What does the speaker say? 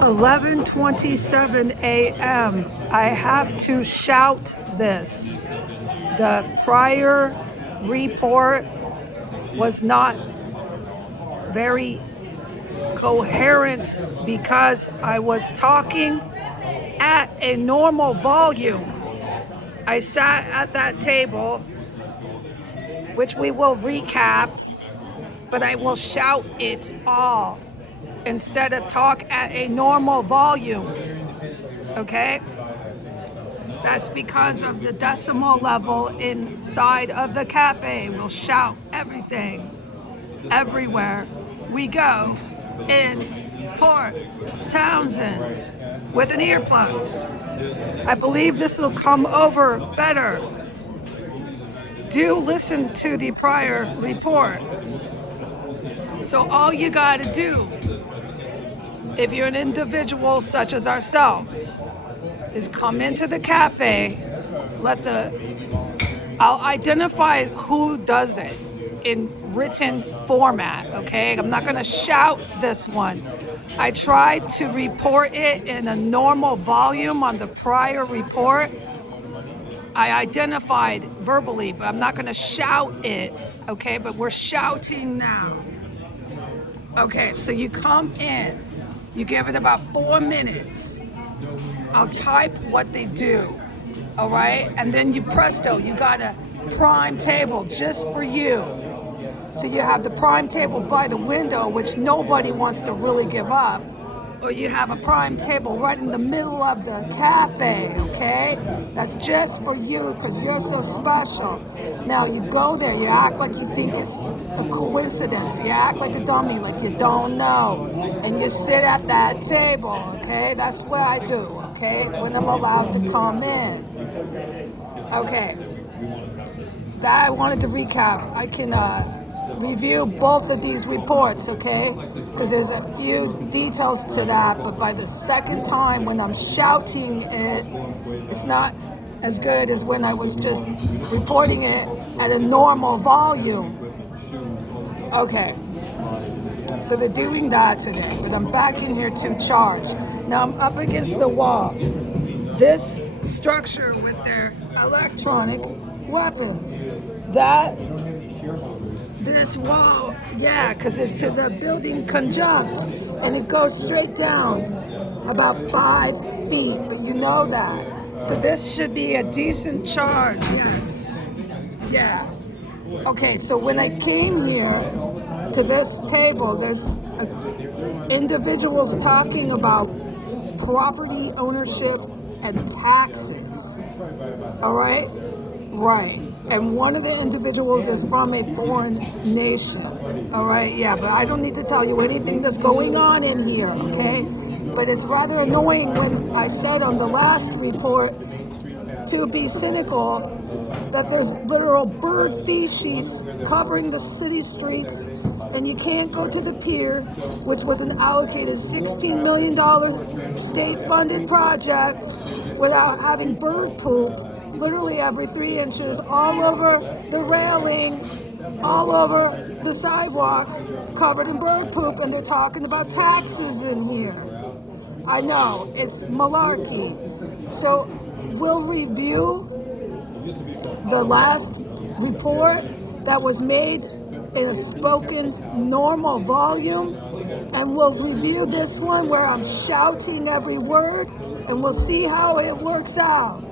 11:27 a.m. I have to shout this. The prior report was not very coherent because I was talking at a normal volume. I sat at that table, which we will recap, but I will shout it all instead of talk at a normal volume. Okay? That's because of the decimal level inside of the cafe. We'll shout everything, everywhere we go in Port Townsend with an earplug. I believe this will come over better. Do listen to the prior report. So all you got to do, if you're an individual such as ourselves, is come into the cafe, I'll identify who does it in written format, okay? I'm not gonna shout this one. I tried to report it in a normal volume on the prior report. I identified verbally, but I'm not gonna shout it, okay? But we're shouting now. Okay, so you come in, you give it about 4 minutes. I'll type what they do, all right? And then presto, you got a prime table just for you. So you have the prime table by the window, which nobody wants to really give up. Or you have a prime table right in the middle of the cafe, okay? That's just for you because you're so special. Now you go there, you act like you think it's a coincidence. You act like a dummy, like you don't know. And you sit at that table, okay? That's what I do, okay? When I'm allowed to come in. Okay. That I wanted to recap. I can review both of these reports, okay? Because there's a few details to that, but by the second time when I'm shouting it, it's not as good as when I was just reporting it at a normal volume. Okay, so they're doing that today, but I'm back in here to charge. Now I'm up against the wall. This structure with their electronic weapons, this wall, yeah, because it's to the building conjunct, and it goes straight down about 5 feet, but you know that. So this should be a decent charge, yes. Yeah. Okay, so when I came here to this table, there's individuals talking about property ownership and taxes. All right? Right. And one of the individuals is from a foreign nation. All right? Yeah, but I don't need to tell you anything that's going on in here, okay? But it's rather annoying when I said on the last report, to be cynical, that there's literal bird feces covering the city streets, and you can't go to the pier, which was an allocated $16 million state-funded project, without having bird poop literally every 3 inches all over the railing, all over the sidewalks, covered in bird poop, and they're talking about taxes in here. I know, it's malarkey. So we'll review the last report that was made in a spoken normal volume, and we'll review this one where I'm shouting every word, and we'll see how it works out.